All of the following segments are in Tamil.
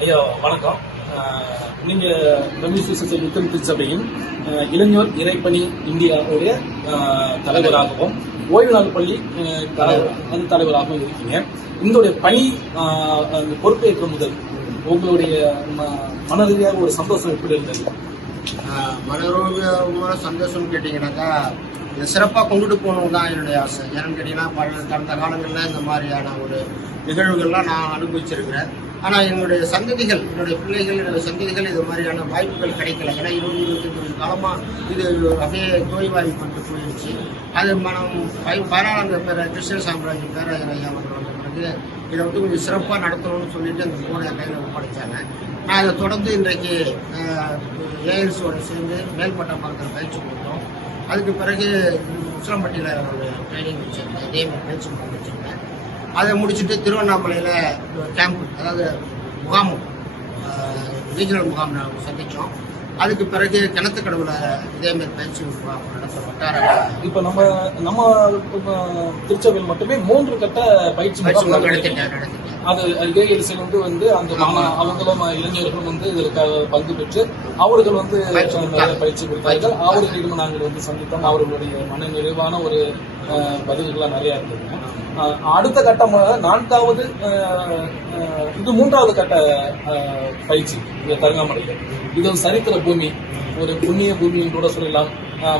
ஐயா வணக்கம். நீங்கள் நீங்க தமிழ்சேஷன் முத்தம் திருச்சபையின் இளைஞர் இறைப்பணி இந்தியாவுடைய தலைவராகவும் ஓய்வு நாள் பள்ளி தலைவர் அந்த தலைவராகவும் இருக்கீங்க. உங்களுடைய பணி அந்த பொறுப்பேற்ற முதல் உங்களுடைய ம- ஒரு சந்தோஷம் எப்படி இருந்தது? மனோரூபமான சந்தோஷம் கேட்டீங்கன்னாக்கா இதை சிறப்பாக கொண்டுட்டு போகணும் தான் என்னுடைய ஆசை. ஏன்னு கேட்டிங்கன்னா பல கடந்த காலங்களில் இந்த மாதிரியான ஒரு நிகழ்வுகள்லாம் நான் அனுபவிச்சிருக்கிறேன். ஆனால் என்னுடைய சந்ததிகள் என்னுடைய பிள்ளைகள் என்னுடைய சந்ததிகள் இது மாதிரியான வாய்ப்புகள் கிடைக்கல. ஏன்னா இருபது இருபத்தஞ்சு காலமாக இது அப்படியே தோய்வாய் பண்ணிட்டு போயிடுச்சு அது மனம் பை- பதினாறாம் பேர கிருஷ்ண சாம்ராஜ்யம் பேர ஐயா அவர்கள் வந்த பிறகு இதை வந்து கொஞ்சம் சிறப்பாக நடத்தணும்னு சொல்லிட்டு அந்த போனை கையில் ஒப்படைத்தாங்க நான் அதை தொடர்ந்து இன்றைக்கு ஏஎல்சியோட சேர்ந்து மேல்மட்ட மரத்தில் பயிற்சி கொடுத்தோம். அதுக்கு பிறகு உசிலம்பட்டியில் ஒரு ட்ரைனிங் வச்சுருந்தேன். இதே மாதிரி பயிற்சி முகாம் வச்சுருந்தேன். அதை முடிச்சுட்டு திருவண்ணாமலையில் கேம்ப் அதாவது முகாம் ரீஜனல் முகாம் நாங்கள் சந்தித்தோம் அதுக்கு பிறகு கிணத்துக்கடவுல இதே மாதிரி பயிற்சி நடத்த வட்டார இப்ப நம்ம நம்ம திருச்சபையில் மட்டுமே மூன்று கட்ட பயிற்சி. நடத்திட்டேன் அது ஏஎல்சியில் வந்து வந்து அந்த. அவங்களும் இளைஞர்களும் வந்து இதில் க- பங்கு பெற்று அவர்கள் வந்து பயிற்சி கொடுத்தார்கள். அவர்களிடம் நாங்கள் வந்து சந்தித்தோம். அவர்களுடைய மன நிறைவான ஒரு பதில்கள்லாம் நிறைய அஹ், அடுத்த கட்டமாக நான்காவது இது மூன்றாவது கட்ட பயிற்சி. இந்த தரங்காமலையில். இது ஒரு சரித்திர பூமி ஒரு புண்ணிய பூமி என்று கூட சொல்லலாம்.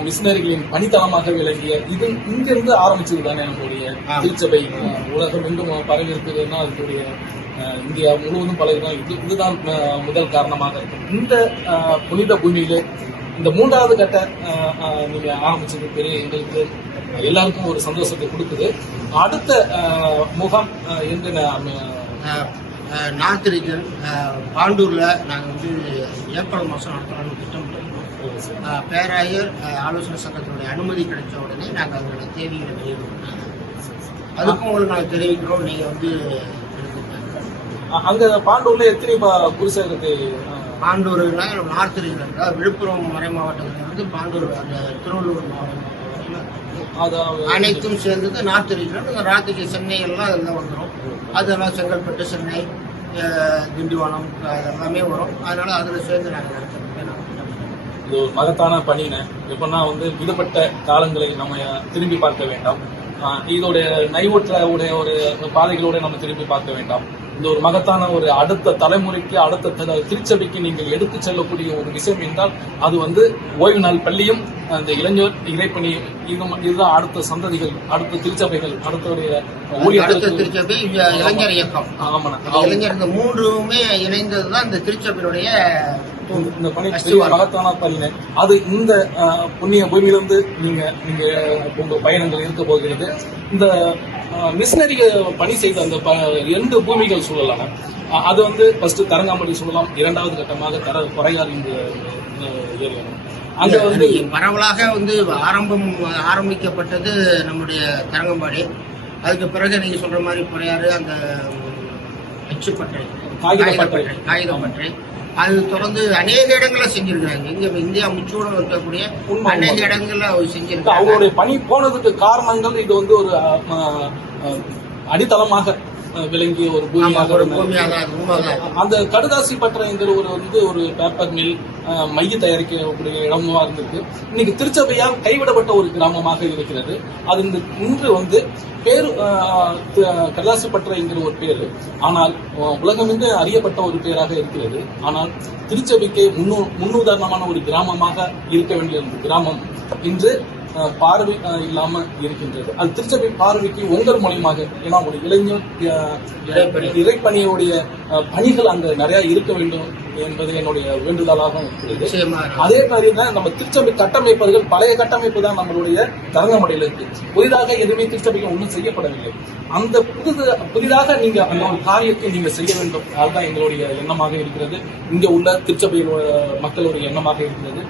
மிஷினரிகளின் பணித்தளமாக விளங்கிய இது இங்கிருந்து ஆரம்பிச்சது தானே நம்மளுடைய. திருச்சபை. உலகம் எங்கும் பரவி இருக்கிறதுனா அதுடைய அஹ், இந்தியா முழுவதும் பரவிதான் இது இதுதான் முதல் காரணமாக இருக்கும். இந்த புனித பூமியில இந்த மூன்றாவது கட்ட அஹ், அஹ், நீங்க ஆரம்பிச்சது பெரிய எங்களுக்கு எல்லாருக்கும் ஒரு சந்தோஷத்தை கொடுக்குது. அடுத்த முகாம் அஹ், நார்த் ரீஜன் பாண்டூரில் நாங்கள் வந்து ஏப்ரல் மாதம் நடத்தலாம்னு திட்டமிட்டிருக்கோம் பேராயர் ஆலோசனை சங்கத்தினுடைய அனுமதி கிடைச்ச உடனே நாங்கள் அதோட தேதிகளை வெளியிடுவோம் அதுக்கும் உங்களுக்கு நாங்கள் தெரிவிக்கிறோம். நீங்கள் வந்து. அங்க பாண்டூர்ல எத்தனை குருசேகரத்தை பாண்டூர்னா நார்த் ரீஜன் விழுப்புரம் மறை மாவட்டத்திலிருந்து பாண்டூர் அந்த திருவள்ளூர் மாவட்டம் அனைத்தும் சேர்ந்தது நார்த் ரீஜன் ராத்திரி சென்னை எல்லாம் அதில் வந்துடும் அதெல்லாம் செங்கல்பட்டு சென்னை திண்டிவனம் எல்லாமே வரும். அதனால அதில் சேர்ந்து நாங்கள் திட்டமிட்டோம். இது ஒரு மகத்தான பணின எப்படின்னா வந்து விடுபட்ட காலங்களை நம்ம திரும்பி பார்க்க வேண்டாம். இதோடைய நைவுற்ற உடைய ஒரு பாதைகளோட நம்ம திரும்பி பார்க்க வேண்டாம். இந்த ஒரு மகத்தான ஒரு அடுத்த தலைமுறைக்கு அடுத்த திருச்சபைக்கு நீங்கள் எடுத்து செல்லக்கூடிய ஒரு விஷயம் என்றால் அது வந்து ஓய்வு நாள் பள்ளியும் அந்த இளைஞர் இறைப்பணி இது இதுதான் அடுத்த சந்ததிகள் அடுத்த திருச்சபைகள் அடுத்தவுடைய அடுத்த ஊழியர்களுக்கு திருச்சபை இங்க இளைஞர் இயக்கம் ஆமாண்ணா. இளைஞர் இந்த மூன்றுமே இணைந்தது தான் இந்த திருச்சபையினுடைய தூண். இந்த பணி. மகத்தான பணினை அது இந்த புண்ணிய பூமியிலிருந்து நீங்க நீங்க உங்க பயணங்கள் இருக்க போகிறது இந்த மிஷினரி பணி செய்த அந்த இரண்டு பூமிகள் சொல்லலாம் அது வந்து ஃபர்ஸ்ட் தரங்காமடி சொல்லலாம் இரண்டாவது கட்டமாக தர குறையார் இந்த அங்க வந்து பரவலாக வந்து ஆரம்பம் ஆரம்பிக்கப்பட்டது நம்முடைய தரங்கம்பாடி. அதுக்கு பிறகு நீங்க சொல்ற மாதிரி குறையாறு அந்த அச்சுப்பட்டறை காகிதப்பட்டறை. காகிதப்பட்டறை அது தொடர்ந்து அநேக இடங்கள்ல செஞ்சிருக்காங்க இங்க இந்தியா முச்சூட இருக்கக்கூடிய அநேக. இடங்கள்ல இப்ப செஞ்சிருக்காங்க அவங்களுடைய பணி போனதுக்கு காரணங்கள் இது வந்து ஒரு அடித்தளமாக விளங்கிய ஒரு பூமியாக அந்த கடுதாசி பட்டறைங்கிற ஒரு வந்து ஒரு பேப்பர் மில் மைய தயாரிக்கக்கூடிய இடமா இருந்திருக்கு. இன்னைக்கு திருச்சபையால் கைவிடப்பட்ட ஒரு கிராமமாக இருக்கிறது. அது இந்த இன்று வந்து பேரு தி- கடுதாசி பட்டறைங்கிற ஒரு பேரு. ஆனால் அஹ், உலகமெங்கு அறியப்பட்ட ஒரு பேராக இருக்கிறது. ஆனால் திருச்சபைக்கு முன்னு முன்னுதாரணமான ஒரு கிராமமாக இருக்க வேண்டிய கிராமம் இன்று பார்வை இல்லாம இருக்கின்றது அது திருச்சபை பார்வைக்கு உங்கள் மூலியமாக ஏன்னா ஒரு இளைஞர். இறைப்பணியுடைய பணிகள் அங்க நிறைய இருக்க வேண்டும் என்பது என்னுடைய வேண்டுதலாக இருக்கிறது. அதே மாதிரி தான் நம்ம திருச்சபை கட்டமைப்பர்கள் பழைய கட்டமைப்பு தான் நம்மளுடைய தரங்கமடையில் இருக்கு. புதிதாக எதுவுமே திருச்சபைக்கு ஒன்றும் செய்யப்படவில்லை. அந்த புது புதிதாக நீங்க அந்த ஒரு காரியத்தை நீங்க செய்ய வேண்டும். அதுதான் எங்களுடைய எண்ணமாக இருக்கிறது. இங்க உள்ள திருச்சபை அஹ், மக்களுடைய எண்ணமாக இருக்கிறது.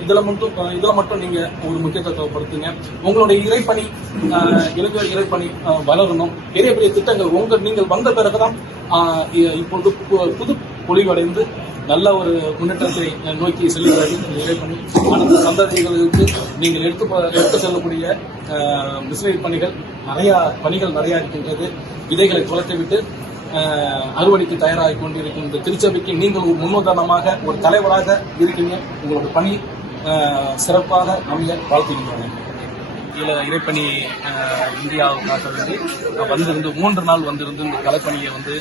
இதுல மட்டும் இதுல மட்டும் நீங்க ஒரு முக்கியத்துவப்படுத்துங்க. உங்களுடைய இறைப்பணி இளைஞர் இறைப்பணி வளரணும். பெரிய பெரிய திட்டங்கள். உங்க நீங்கள் வந்த பிறகுதான் இப்பொழுது புது பொலிவடைந்து நல்ல ஒரு முன்னேற்றத்தை நோக்கி செல்கிறார்கள் இந்த இறைப்பணி சந்ததிகளுக்கு நீங்கள் எடுத்து எடுத்து செல்லக்கூடிய மிஸ்லேட் பணிகள் நிறைய பணிகள் நிறைய இருக்கின்றது. விதைகளை குளத்துவிட்டு அறுவடைக்கு தயாராகி கொண்டிருக்கின்ற இந்த திருச்சபைக்கு நீங்கள் ஒரு முன்னுதாரணமாக ஒரு தலைவராக இருக்கீங்க. உங்களோட பணி சிறப்பாக அமைய வாழ்த்துகின்றன இதில் இறைப்பணி இந்தியாவுக்காக வேண்டி வந்திருந்து மூன்று நாள் வந்திருந்து இந்த கலைப்பணியை வந்து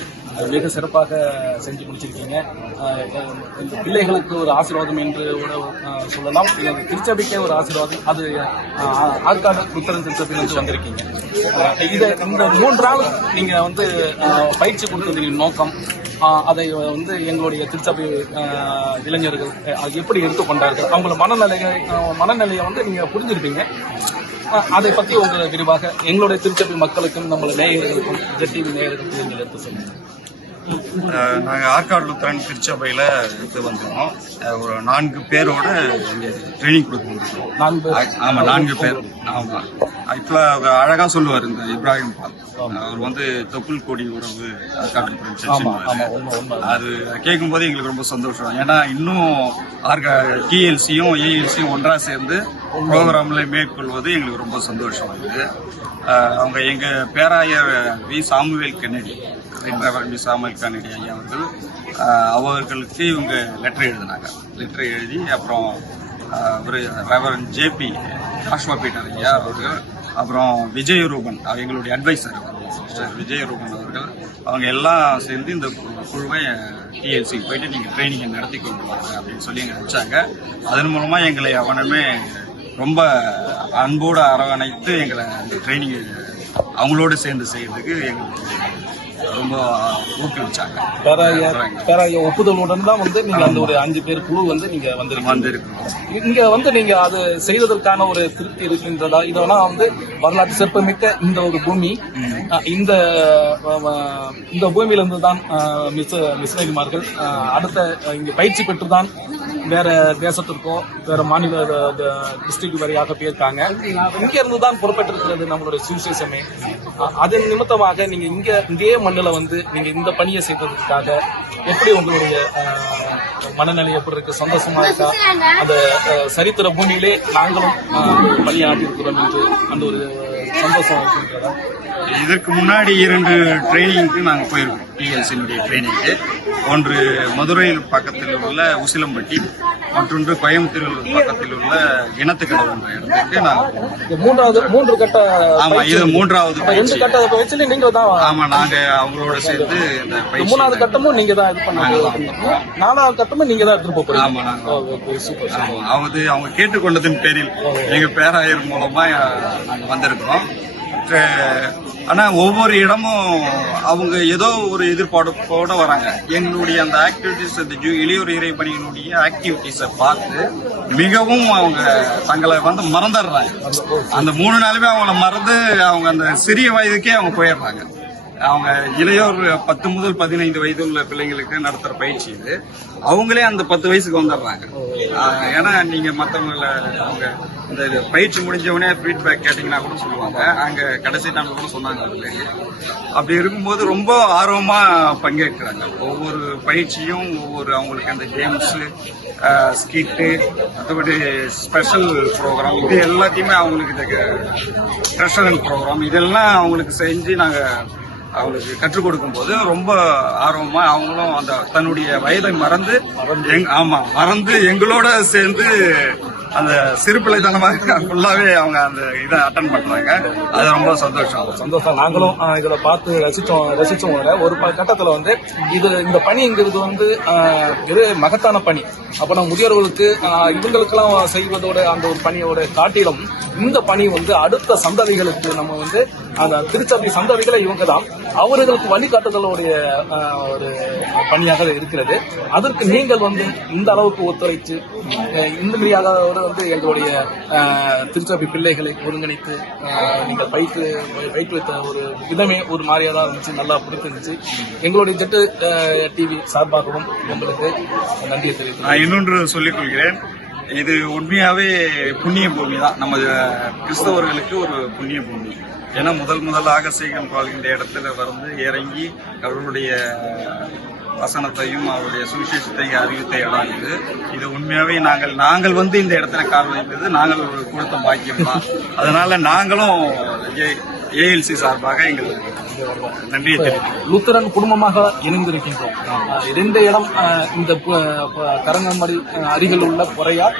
மிக சிறப்பாக செஞ்சு முடிச்சிருக்கீங்க. இந்த பிள்ளைகளுக்கு ஒரு ஆசீர்வாதம் என்று கூட சொல்லலாம். திருச்சபைக்கே ஒரு ஆசீர்வாதம். அது ஆற்காடு புத்தரன் திருச்சபையிலிருந்து வந்திருக்கீங்க. இதை இந்த மூன்று நாள் நீங்க வந்து பயிற்சி கொடுத்ததின் நோக்கம். அதை வந்து எங்களுடைய திருச்சபை இளைஞர்கள் அது எப்படி எடுத்துக்கொண்டார்கள் அவங்களோட மனநிலையை மனநிலையை வந்து நீங்க புரிஞ்சிருப்பீங்க அதை பத்தி உங்களை விரிவாக எங்களுடைய திருச்சபை மக்களுக்கும் நம்மள நேயர்களுக்கும் ஜெட்டிவி நேயர்களுக்கும் நீங்கள் எடுத்து சொல்லுங்கள். அஹ் நாங்க ஆற்காடு லுத்தரன் திருச்சபையில இது வந்திருக்கோம். ஒரு நான்கு பேரோட ட்ரைனிங் கொடுக்க வந்திருக்கோம். நான்கு ஆமா நான்கு பேர். ஆமா. ஆக்சுவலா அவர் அழகா சொல்லுவார் இந்த இப்ராஹிம் பால் அவர் வந்து தொப்புள் கொடி உறவு ஆற்காடு லுத்தரன் அது கேட்கும் போது எங்களுக்கு ரொம்ப சந்தோஷம். ஏன்னா இன்னும் ஆர்க டிஎல்சியும் ஏஎல்சியும் ஒன்றா சேர்ந்து ப்ரோக்ராம்ல மேற்கொள்வது எங்களுக்கு ரொம்ப சந்தோஷம் இருக்கு அஹ் அவங்க எங்க பேராயர் வி. Samuel Kennedy. ரெவரன் மிஸ் சாமுவேல் கானடி ஐயா அவர்கள் அவர்களுக்கு இவங்க லெட்டர் எழுதினாங்க. லெட்டர் எழுதி அப்புறம் அஹ் ஒரு ரெவரன் ஜேபி ஆஷ்மா பீட்டர் ஐயா அவர்கள் அப்புறம் விஜய் ரூபன் எங்களுடைய அட்வைசர் சிஸ்டர் விஜயரூபன் அவர்கள் அவங்க எல்லாம் சேர்ந்து இந்த குழுவை டிஎல்சிக்கு போயிட்டு நீங்கள் ட்ரைனிங்கை நடத்தி கொண்டு வாங்க அப்படின்னு சொல்லி எங்களை வச்சாங்க. அதன் மூலமாக எங்களை அவனுமே ரொம்ப அன்போடு அரவணைத்து எங்களை அந்த ட்ரைனிங் அவங்களோட சேர்ந்து செய்யறதுக்கு எங்களுக்கு ரொம்ப ஊக்குவிச்சாங்க. பேராய ஒப்புதலுடன் தான் வந்து நீங்க அந்த ஒரு அஞ்சு பேர் குழு வந்து நீங்க வந்திருக்கீங்க. இங்க வந்து நீங்க அது செய்ததற்கான ஒரு திருப்தி இருக்கின்றதா? இதெல்லாம் வந்து வரலாற்று சிறப்புமிக்க இந்த ஒரு பூமி. இந்த இந்த பூமியில இருந்து தான் மிஸ் மிஸ்னரிமார்கள் அடுத்த இங்க பயிற்சி பெற்று தான் வேற தேசத்திற்கோ வேற மாநில டிஸ்ட்ரிக்ட் வழியாக போயிருக்காங்க. இங்க இருந்து தான் பொறுப்பேற்றிருக்கிறது நம்மளுடைய சுவிசேஷமே. அதன் நிமித்தமாக நீங்க இங்க இதே மண்ணில் வந்து நீங்க இந்த பணியை செய்ததுக்காக எப்படி உங்களுடைய மனநிலை எப்படி இருக்கு? சந்தோஷமா இருக்கா? அந்த சரித்திர பூமியிலே நாங்களும் பணியாற்றி இருக்கிறோம் என்று அந்த ஒரு சந்தோஷம் இருக்கின்றதா இதற்கு முன்னாடி இரண்டு ட்ரைனிங்க்கு நாங்கள் போயிருக்கோம். டிஎல்சியினுடைய ட்ரைனிங்க்கு ஒன்று மதுரை பக்கத்தில் உள்ள உசிலம்பட்டி மற்றொன்று கோயம்புத்தூர் பக்கத்தில் உள்ள இனத்துக்கடவு என்ற இடத்துக்கு நாங்கள் மூன்றாவது மூன்று கட்ட ஆமா. இது மூன்றாவது ரெண்டு கட்ட பயிற்சியில நீங்க தான் ஆமா நாங்க அவங்களோட சேர்ந்து இந்த மூணாவது கட்டமும் நீங்க தான் இது பண்ண நாலாவது கட்டமும் நீங்க தான் எடுத்துட்டு போறீங்க. ஆமா நாங்க சூப்பர். அவது அவங்க கேட்டுக்கொண்டதன் பேரில் எங்க பேராயர் மூலமா நாங்க வந்திருக்கிறோம். அஹ், ஆனா ஒவ்வொரு இடமும் அவங்க ஏதோ ஒரு எதிர்பார்ப்போட வராங்க. எங்களுடைய அந்த ஆக்டிவிட்டிஸ் அந்த இளையோர் இறைப்பணியினுடைய ஆக்டிவிட்டிஸை பார்த்து மிகவும் அவங்க தங்களை வந்து மறந்துடுறாங்க. அந்த மூணு நாளுமே அவங்கள மறந்து அவங்க அந்த சிறிய வயதுக்கே அவங்க போயிடுறாங்க. அவங்க இளையோர் பத்து முதல் பதினைந்து வயது உள்ள பிள்ளைங்களுக்கு நடத்துற பயிற்சி இது. அவங்களே அந்த பத்து வயசுக்கு வந்துடுறாங்க. ஏன்னா நீங்க மத்தவங்கள அவங்க இந்த பயிற்சி முடிஞ்ச உடனே ஃபீட்பேக் கேட்டீங்கன்னா கூட சொல்லுவாங்க. அங்க கடைசி நாள் கூட சொன்னாங்க அப்படி இருக்கும்போது ரொம்ப ஆர்வமா பங்கேற்கிறாங்க. ஒவ்வொரு பயிற்சியும் ஒவ்வொரு அவங்களுக்கு அந்த கேம்ஸ் ஸ்கிட்டு மற்றபடி ஸ்பெஷல் ப்ரோக்ராம் இது எல்லாத்தையுமே அவங்களுக்கு ட்ரெஷரன் ப்ரோக்ராம் இதெல்லாம் அவங்களுக்கு செஞ்சு நாங்க அவங்களுக்கு கற்றுக் கொடுக்கும் போது ரொம்ப ஆர்வமா அவங்களும் அந்த தன்னுடைய வயதை மறந்து ஆமா மறந்து எங்களோட சேர்ந்து அந்த சிறுபிள்ளைத்தனமாக ஃபுல்லாவே அவங்க அந்த இதை அட்டன் பண்றாங்க. அது ரொம்ப சந்தோஷம். சந்தோஷம். நாங்களும் ஆஹ், இதுல பார்த்து ரசிச்சோம் ரசிச்சோம் ஒரு ப- கட்டத்துல வந்து இது இந்த பணிங்கிறது வந்து ஆஹ், இது மகத்தான பணி. அப்ப நம்ம முதியோர்களுக்கு இவங்களுக்கெல்லாம் செய்வதோட அந்த ஒரு பணியோட காட்டிலும் இந்த பணி வந்து அடுத்த சந்ததிகளுக்கு நம்ம வந்து அந்த திருச்சபை சந்ததிகளை இவங்க தான். அவர்களுக்கு வழிகாட்டுதலுடைய ஒரு பணியாக இருக்கிறது. அதற்கு நீங்கள் வந்து இந்த அளவுக்கு ஒத்துழைத்து இந்த மாதிரியாக ஒரு வந்து எங்களுடைய திருச்சபை பிள்ளைகளை ஒருங்கிணைத்து ஆஹ், நீங்கள் பயிற்று பயிற்றுவித்த ஒரு விதமே ஒரு மாதிரியாக தான் இருந்துச்சு நல்லா பிடிச்சிருந்துச்சு எங்களுடைய ஜெட்டு டிவி சார்பாகவும் உங்களுக்கு நன்றியை தெரிவித்து நான் இன்னொன்று சொல்லிக் கொள்கிறேன் இது உண்மையாகவே புண்ணிய பூமி தான். நம்ம கிறிஸ்தவர்களுக்கு ஒரு புண்ணிய பூமி ஏன்னா முதல் முதலாக சீகன் பால் இடத்துல வந்து இறங்கி அவர்களுடைய வசனத்தையும் அவருடைய சுவிசேஷத்தையும் அறிவித்த இடம் இது. இது உண்மையாவே நாங்கள் நாங்கள் வந்து இந்த இடத்துல கால் வைத்தது நாங்கள் ஒரு கொடுத்த பாக்கியம் தான். அதனால நாங்களும் ஏஎல்சி சார்பாக எங்கள் நன்றியை தெரிவித்துக் லுத்தரன் குடும்பமாக இணைந்திருக்கின்றோம். அஹ் இரண்டு இடம் இந்த கரங்கம்படி அருகில் உள்ள த-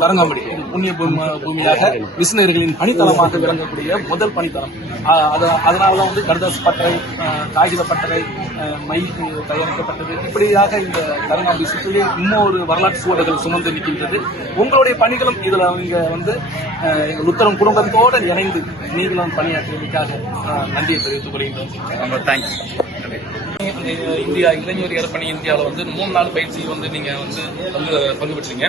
தரங்கம்படி புண்ணிய பூமி- பூமியாக விஷ்ணர்களின் பணித்தளமாக விளங்கக்கூடிய முதல் பணித்தளம் அஹ், அத- அதனாலதான் வந்து கடுதாஸ் பட்டறை காகித பட்டறை மை தயாரிக்கப்பட்டது. இப்படியாக இந்த கரங்காம்படி சுற்றி இன்னொரு வரலாற்று சுவடுகள் சுமந்து நிற்கின்றது. உங்களுடைய பணிகளும் இதுல நீங்க வந்து லுத்தரன் குடும்பத்தோடு இணைந்து நீங்களும் பணியாற்றியதற்காக அஹ், நன்றியை தெரிவித்துக் கொள்கின்றோம். ரொம்ப தேங்க்ஸ் இந்த இந்தியா இளைஞர் ஏற்பணி இந்தியாவில் வந்து மூணு நாள் பயிற்சி வந்து நீங்க வந்து பங்கு பங்கு பெற்றீங்க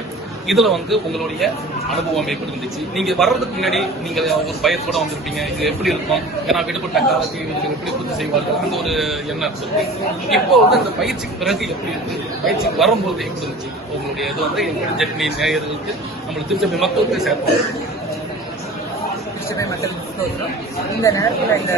இதுல வந்து உங்களுடைய அனுபவம் எப்படி இருந்துச்சு நீங்க வர்றதுக்கு முன்னாடி நீங்க ஒரு பயத்தோட வந்திருப்பீங்க. இது எப்படி இருக்கும்? ஏன்னா விடுபட்ட காலத்தில் இவர்கள் எப்படி பூர்த்தி செய்வார்கள்? அந்த ஒரு எண்ணம் இருக்கு. இப்போ வந்து அந்த பயிற்சிக்கு பிறகு எப்படி இருக்கு? பயிற்சிக்கு வரும்போது எப்படி இருந்துச்சு உங்களுடைய இது வந்து எங்களுடைய ஜெட்னி நேயர்களுக்கு நம்மளுக்கு திருச்சபை மக்களுக்கு சேர்த்து திருச்சபை மக்கள் முக்கியம் இந்த நேரத்தில் இந்த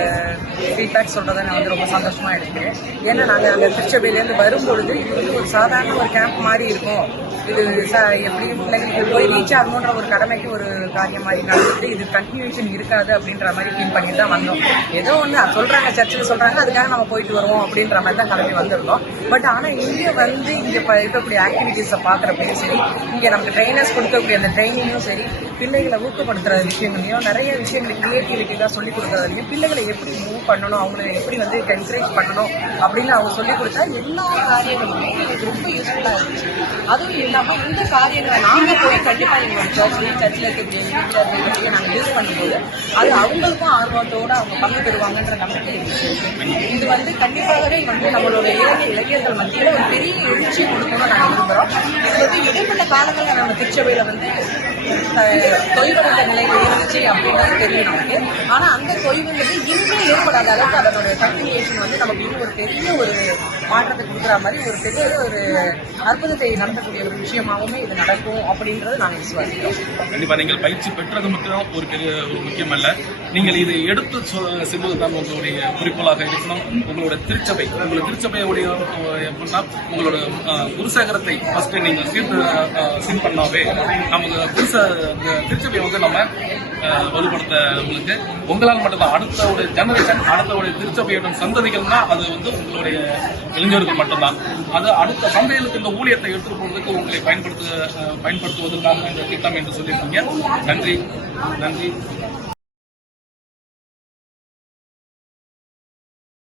ஃபீட்பேக் சொல்கிறத நான் வந்து ரொம்ப சந்தோஷமாக எடுக்கிறேன். ஏன்னா நாங்கள் அந்த திருச்சபையிலேருந்து வரும்பொழுது இது ஒரு சாதாரண ஒரு கேம்ப் மாதிரி இருக்கும். இது எப்படியும் எப்படி பிள்ளைங்களுக்கு போய் ரீச் ஆகணுன்ற ஒரு கடமைக்கு ஒரு காரியம் மாதிரி நடந்துட்டு இது கண்டினியூஷன் இருக்காது அப்படின்ற மாதிரி ஃபீல் பண்ணி தான் வந்தோம். ஏதோ ஒன்று சொல்கிறாங்க சர்ச்சில் சொல்கிறாங்க அதுக்காக நம்ம போயிட்டு வருவோம் அப்படின்ற மாதிரி தான் கிளம்பி வந்திருந்தோம். பட் ஆனால் இங்கே வந்து இங்கே இருக்கக்கூடிய ஆக்டிவிட்டீஸை பார்க்குறப்பையும் சரி இங்கே நமக்கு ட்ரைனர்ஸ் கொடுக்கக்கூடிய அந்த ட்ரைனிங்கும் சரி பிள்ளைகளை ஊக்கப்படுத்துகிற விஷயங்களையும் நிறைய விஷயங்கள் கிரியேட்டிவிட்டி தான் சொல்லி கொடுக்கறதுலையும் பிள்ளைகளை எப்படி மூவ் பண்ணணும் அவங்களை எப்படி வந்து என்கரேஜ் பண்ணணும் அப்படின்னு அவங்க சொல்லி கொடுத்தா எல்லா காரியங்களுமே எனக்கு ரொம்ப யூஸ்ஃபுல்லாக இருந்துச்சு. அதுவும் இல்லாமல் இந்த காரியங்களை நாங்கள் போய் கண்டிப்பாக எங்களோட சர்ச்சில் சர்ச்சில் இருக்கக்கூடிய வீட்டில் இருக்கக்கூடிய நாங்கள் யூஸ் பண்ணும்போது அது அவங்களுக்கும் ஆர்வத்தோடு அவங்க பங்கு பெறுவாங்கன்ற நம்பிக்கை இருந்துச்சு இது வந்து கண்டிப்பாகவே வந்து நம்மளோட இளைஞர் இளைஞர்கள் மத்தியில் ஒரு பெரிய எழுச்சி கொடுக்கணும்னு நாங்கள் விரும்புகிறோம் இது வந்து இடைப்பட்ட காலங்களில் நம்ம திருச்சபையில் வந்து தொய்வடைந்த நிலை இருந்துச்சு அப்படின்றது தெரியும் நமக்கு. ஆனா அந்த தொய்வுன்றது இன்னும் ஏற்படாத அளவுக்கு அதனுடைய கண்டினியூஷன் வந்து நமக்கு இன்னும் ஒரு பெரிய ஒரு மாற்றத்தை கொடுக்குற மாதிரி ஒரு பெரிய ஒரு அற்புதத்தை நடத்தக்கூடிய ஒரு விஷயமாகவுமே இது நடக்கும் அப்படின்றது நாங்கள் விசுவாசிக்கிறோம் கண்டிப்பா நீங்கள் பயிற்சி பெற்றது மட்டும் ஒரு பெரிய ஒரு முக்கியம் அல்ல நீங்கள் இதை எடுத்து செல்வது தான் உங்களுடைய குறிக்கோளாக இருக்கணும். உங்களோட திருச்சபை உங்களோட திருச்சபையுடைய எப்படின்னா உங்களோட குருசாகரத்தை ஃபர்ஸ்ட் நீங்கள் சீர்த்து சீர் பண்ணாவே நமக்கு குருச திருச்சபையை வந்து நம்ம வலுப்படுத்த உங்களுக்கு. உங்களால் மட்டும்தான் அடுத்த ஒரு ஜெனரேஷன் அடுத்த ஒரு திருச்சபையோட சந்ததிகள்னா அது வந்து உங்களுடைய இளைஞர்கள் மட்டும்தான். அது அடுத்த சந்தைகளுக்கு இந்த ஊழியத்தை எடுத்துட்டு போகிறதுக்கு உங்களை பயன்படுத்த பயன்படுத்துவதற்காக இந்த திட்டம் என்று சொல்லியிருக்கீங்க. நன்றி. நன்றி.